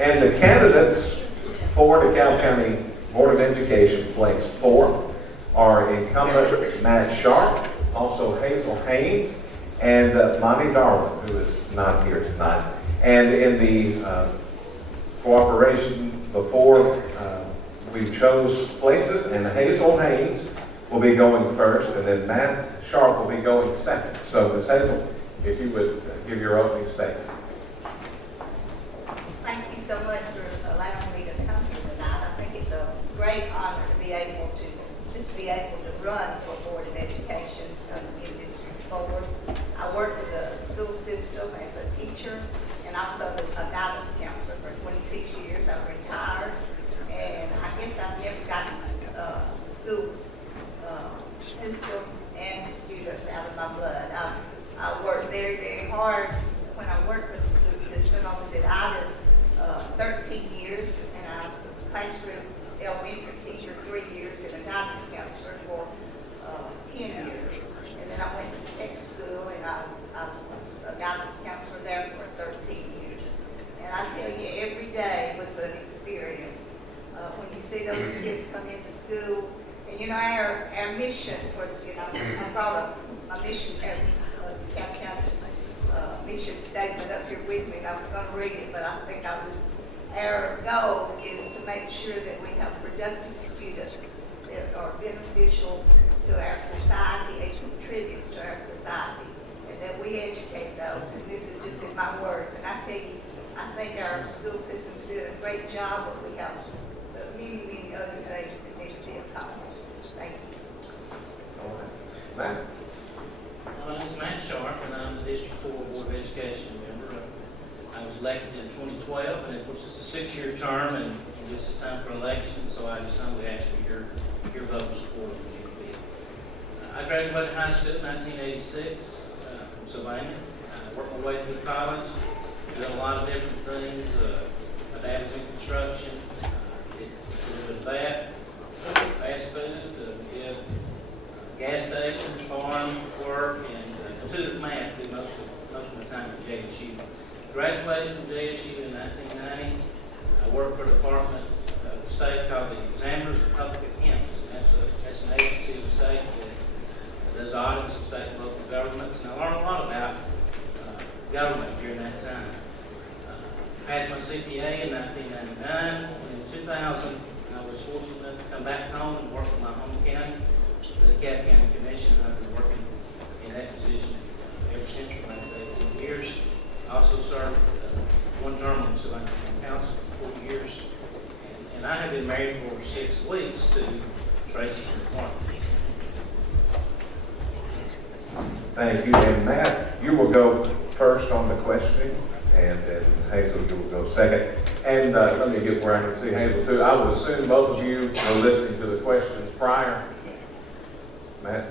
And the candidates for DeKalb County Board of Education, place 4, are Incumbent Matt Sharp, also Hazel Haynes, and Monty Darwin, who is not here tonight. And in the cooperation before we chose places, and Hazel Haynes will be going first, and then Matt Sharp will be going second. So Ms. Hazel, if you would give your opening statement. Thank you so much for allowing me to come here tonight. I think it's a great honor to be able to run for Board of Education in District 4. I work with the school system as a teacher and also as a guidance counselor for 26 years. I'm retired, and I guess I've never gotten school system and students out of my blood. I worked very, very hard when I worked for the school system. I was at Ider 13 years, and I was a classroom elementary teacher 3 years and a guidance counselor for 10 years. And then I went to tech school, and I was a guidance counselor there for 13 years. And I tell you, every day was an experience. When you see those kids come into school, and you know, our mission towards, I brought up my mission, DeKalb County's mission statement up here with me, and I was going to read it, but I think our goal is to make sure that we have productive students that are beneficial to our society and contributes to our society, and that we educate those. And this is just in my words. And I tell you, I think our school system's doing a great job, but we have many, many other things that need to be accomplished. Thank you. All right. Matt? My name is Matt Sharp, and I'm the District 4 Board of Education member. I was elected in 2012, and of course it's a 6-year term, and this is time for election, so I just humbly ask for your vote of support of the GP. I graduated high school in 1986 from Savannah. I worked my way through college, did a lot of different things. My dad was in construction, did a little bit of that, fast food, did gas station, farm work, and tutored math through most of my time at JSU. Graduated from JSU in 1990. I worked for a department of the state called the Examiners for Public Accounts, and that's an agency of the state that does audits of state and local governments, and I learned a lot about government during that time. Passed my CPA in 1999, and in 2000 I was fortunate enough to come back home and work in my home county, the DeKalb County Commission. I've been working in that position ever since for the last 18 years. I also served one term on the Southern Torch Council for 4 years, and I have been married for 6 weeks to Tracy's department. Thank you. And Matt, you will go first on the questioning, and then Hazel, you will go second. And let me get where I can see Hazel too. I would assume both of you were listening to the questions prior. Matt?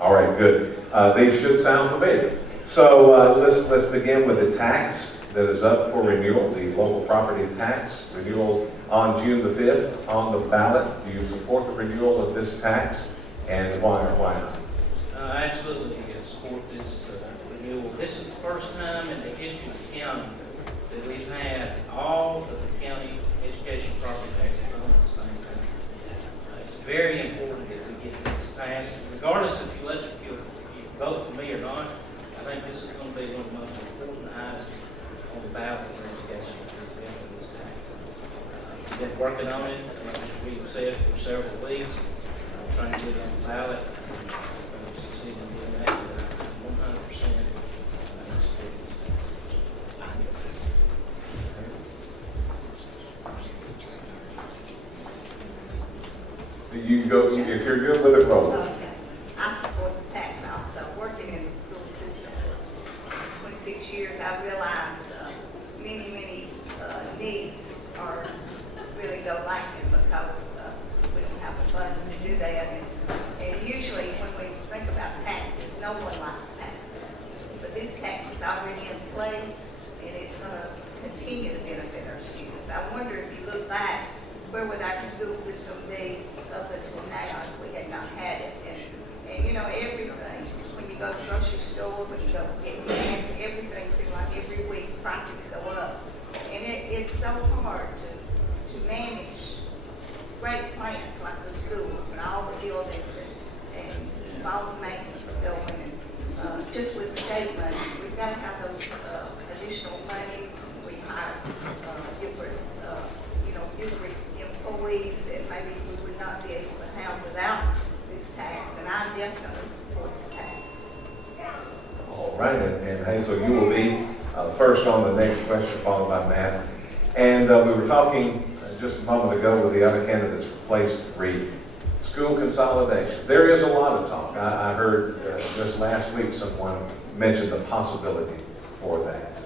All right, good. These should sound familiar. So let's begin with the tax that is up for renewal, the local property tax renewal on June the 5th on the ballot. Do you support the renewal of this tax, and why or why not? I absolutely support this renewal. This is the first time in the history of the county that we've had all of the county education property taxes on at the same time. It's very important that we get this passed, regardless if you vote for me or not. I think this is going to be one of the most important items on the ballot for education for this tax. We've been working on it, like Mr. Reed said, for several weeks, trying to get it on the ballot. And succeeding in doing that. 100% support this tax. You go, if you're good with it, roll. Okay. I support the tax also. Working in the school system for 26 years, I realized many needs are really go lacking because we don't have the funds to do that. And usually when we think about taxes, no one likes taxes. But this tax is already in place, and it's going to continue to benefit our students. I wonder if you look back, where would our school system be up until now if we had not had it? And you know, everything, when you go to the grocery store, when you go get gas, everything seems like every week prices go up. And it's so hard to manage great plants like the schools and all the buildings and keep all the maintenance going. And just with state money, we've got to have those additional monies. We hire different, different employees that maybe we would not be able to have without this tax. And I definitely support the tax. All right, and Hazel, you will be first on the next question, followed by Matt. And we were talking just a moment ago with the other candidates for place 3, school consolidation. There is a lot of talk. I heard just last week someone mention the possibility for that.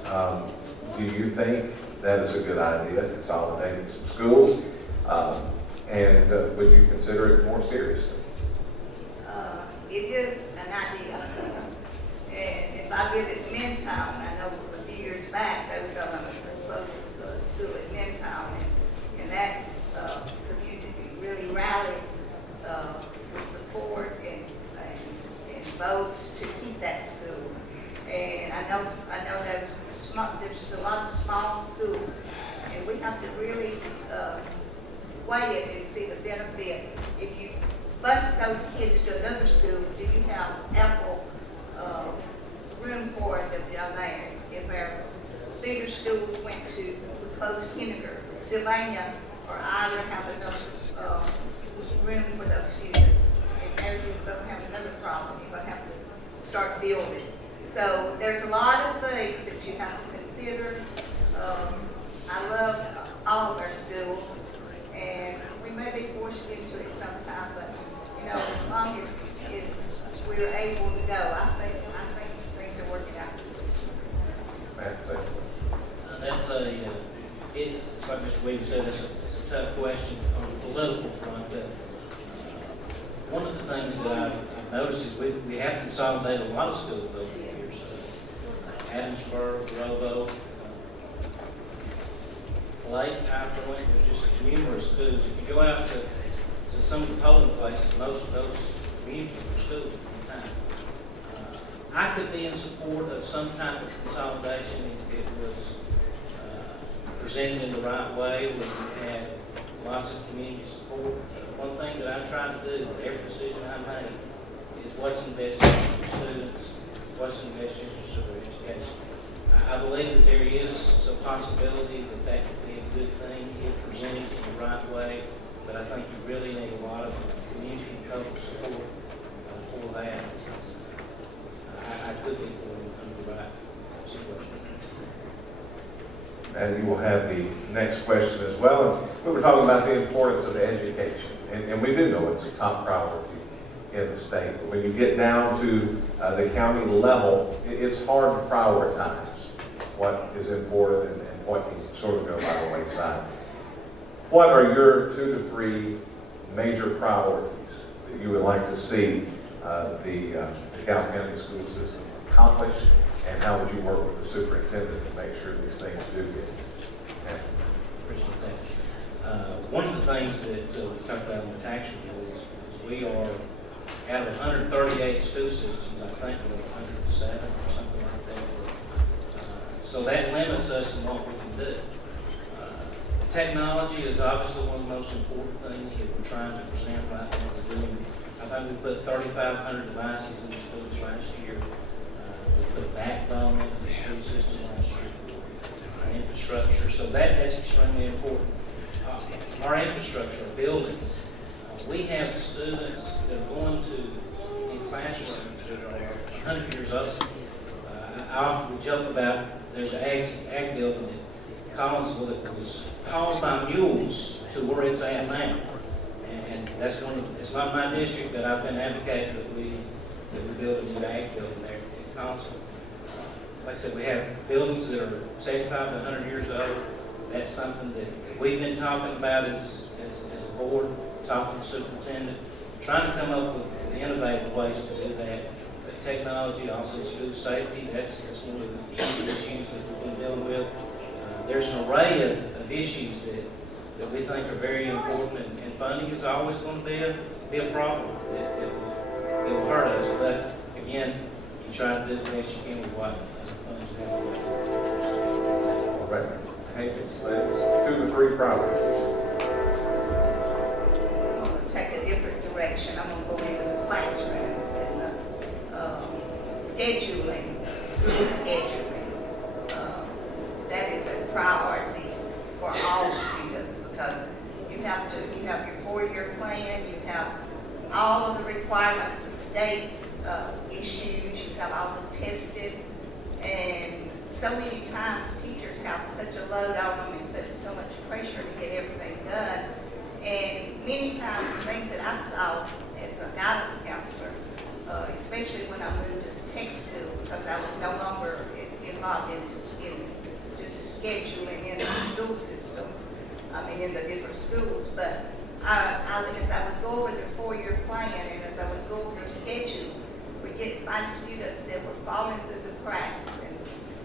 Do you think that is a good idea, consolidating some schools? And would you consider it more seriously? It is an idea. And if I live at Mintown, I know a few years back they were going to close the school at Mintown, and that community really rallied with support and votes to keep that school. And I know there's a lot of small schools, and we have to really weigh it and see the benefit. If you bus those kids to another school, do you have ample room for them down there? If our bigger schools went to close kindergarten, Sylvania or either have enough room for those students, and there you're going to have another problem. You're going to have to start building. So there's a lot of things that you have to consider. I love all of our schools, and we may be forced into it sometime, but as long as we're able to go, I think things are working out. Matt, say. That's like Mr. Williams said, it's a tough question on the political front. But one of the things that I've noticed is we have consolidated a lot of schools over the years. Adamsburg, Rovo, Lake, High Point, there's just numerous schools. If you go out to some of the polling places, most of those communities were schools at the time. I could be in support of some type of consolidation if it was presented in the right way, when you had lots of community support. One thing that I try to do with every decision I make is what's in the best interest of students, what's in the best interest of their education. I believe that there is some possibility that could be a good thing if presented in the right way, but I think you really need a lot of community and public support for that. I could be for it under the right situation. And you will have the next question as well. And we were talking about the importance of education, and we do know it's a top priority in the state. But when you get down to the county level, it's hard to prioritize what is important and what can sort of go by the wayside. What are your 2 to 3 major priorities that you would like to see the DeKalb County school system accomplish, and how would you work with the superintendent to make sure these things do get happened? Appreciate that. One of the things that we talked about in the tax review is we are, out of 138 school systems, I think we're 107 or something like that. So that limits us in what we can do. Technology is obviously one of the most important things that we're trying to present right now. We're doing, I think we put 3,500 devices in the schools last year. We put a backbone into the school system last year for our infrastructure. So that's extremely important. Our infrastructure, our buildings. We have students that are going to in classrooms that are 100 years old. I often joke about there's an ag building in Collinsville that was hauled by mules to where it's at now. And that's it's not my district, but I've been advocating that we build a new ag building there in Collinsville. Like I said, we have buildings that are 75 to 100 years old. That's something that we've been talking about as a board, talking to the superintendent, trying to come up with innovative ways to do that. But technology, also school safety, that's one of the key issues that we've been dealing with. There's an array of issues that we think are very important, and funding is always going to be a problem that will hurt us. But again, you try to do the best you can with what funds you have. All right. Haynes, ladies, 2 to 3 priorities. I'm going to take a different direction. I'm going to go into the classrooms and scheduling, school scheduling. That is a priority for all students because you have your 4-year plan, you have all of the requirements the state issues, you have all the tested, and so many times teachers have such a load on them and so much pressure to get everything done. And many times the things that I saw as a guidance counselor, especially when I moved to tech school, because I was no longer involved in just scheduling in the school systems, in the different schools, but as I would go over their 4-year plan and as I would go over their schedule, we find students that were falling through the cracks,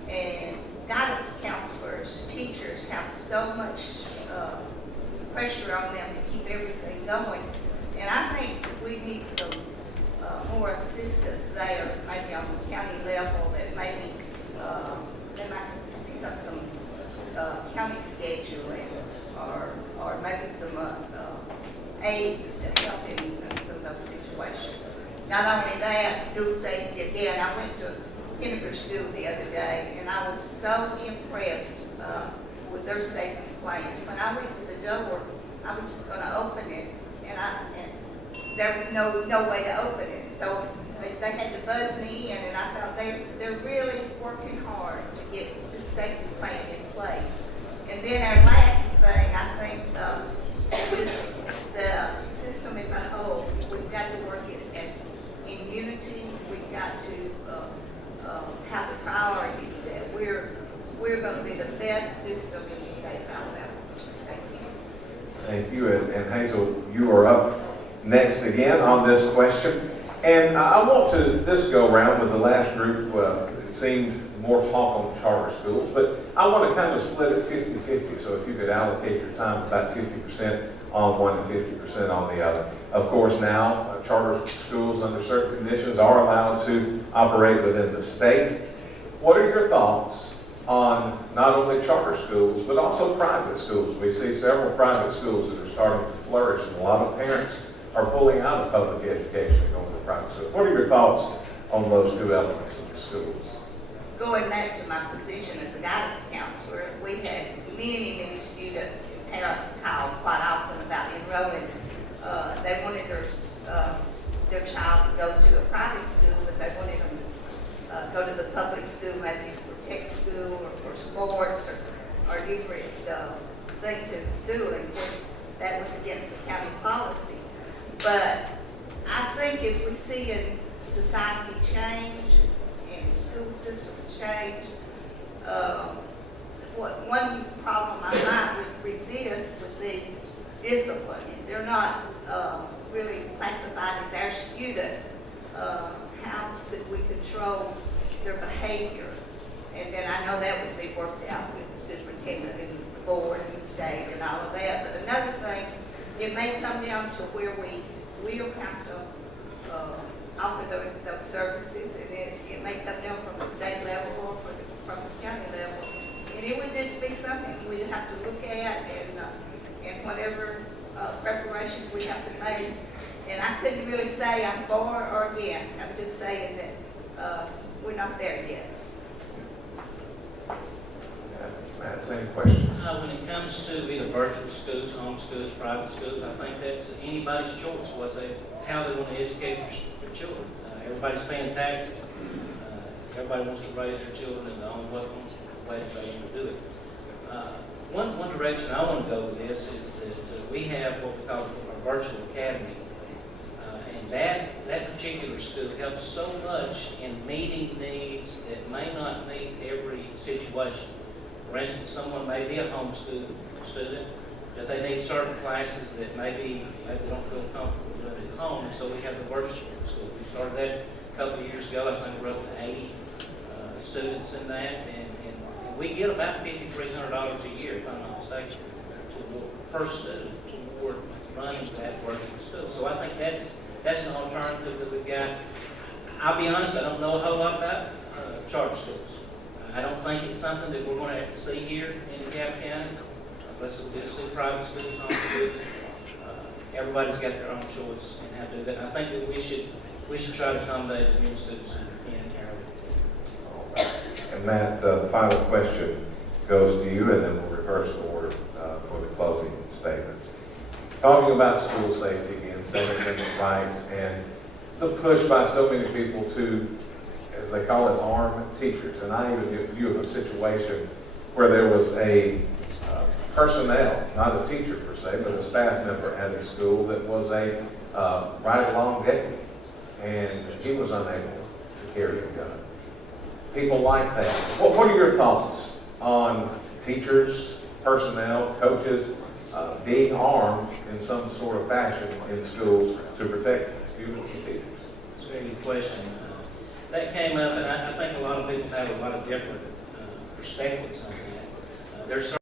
and guidance counselors, teachers have so much pressure on them to keep everything going. And I think we need some more assistance there, maybe on the county level, that maybe they might pick up some county scheduling or maybe some aids to help in some of those situations. Not only that, school safety again. I went to Kindergarten school the other day, and I was so impressed with their safety plan. When I went to the door, I was just going to open it, and there was no way to open it. So they had to buzz me in, and I thought they're really working hard to get this safety plan in place. And then our last thing, I think, just the system as a whole, we've got to work it in unity. We've got to have the priorities that we're going to be the best system in the state of Alabama. Thank you. Thank you. And Hazel, you are up next again on this question. And I want to this go around with the last group. It seemed more talk on charter schools, but I want to kind of split it 50-50. So if you could allocate your time about 50% on one and 50% on the other. Of course, now charter schools under certain conditions are allowed to operate within the state. What are your thoughts on not only charter schools, but also private schools? We see several private schools that are starting to flourish, and a lot of parents are pulling out of public education and going to private schools. What are your thoughts on those two elements of the schools? Going back to my position as a guidance counselor, we had many students and parents call quite often about enrolling. They wanted their child to go to a private school, but they wanted them to go to the public school, maybe for tech school or for sports or different things in the school. And of course, that was against the county policy. But I think as we see in society change and the school system change, one problem I might resist would be discipline. If they're not really classified as our student, how could we control their behavior? And then I know that would be worked out with the superintendent and the board and the state and all of that. But another thing, it may come down to where we will have to offer those services, and it may come down from the state level or from the county level. And it would just be something we'd have to look at and whatever preparations we have to make. And I couldn't really say I'm for or against. I'm just saying that we're not there yet. Matt, same question. When it comes to either virtual schools, home schools, private schools, I think that's anybody's choice, how they want to educate their children. Everybody's paying taxes. Everybody wants to raise their children in their own way they want to do it. One direction I want to go with this is that we have what we call our virtual academy. And that particular school helps so much in meeting needs that may not meet every situation. For instance, someone may be a homeschool student, but they need certain classes that maybe they don't feel comfortable doing at home, and so we have the virtual school. We started that a couple of years ago. I think we're up to 80 students in that, and we get about $5,300 a year, if I'm not mistaken, to the first student toward running that virtual school. So I think that's an alternative that we've got. I'll be honest, I don't know a whole lot about charter schools. I I don't think it's something that we're going to have to see here in DeKalb County, unless we do see private schools, home schools. Everybody's got their own choice in how to do that. And I think that we should try to accommodate as many students as we can here. And Matt, the final question goes to you, and then we'll reverse the order for the closing statements. Talking about school safety and Second Amendment rights and the push by so many people to, as they call it, arm teachers. And I even give you of a situation where there was a personnel, not a teacher per se, but a staff member at a school that was a ride-along deputy, and he was unable to carry a gun. People like that. What are your thoughts on teachers, personnel, coaches being armed in some sort of fashion in schools to protect students and teachers? It's a very good question. That came up, and I think a lot of people have a lot of different perspectives on that. There's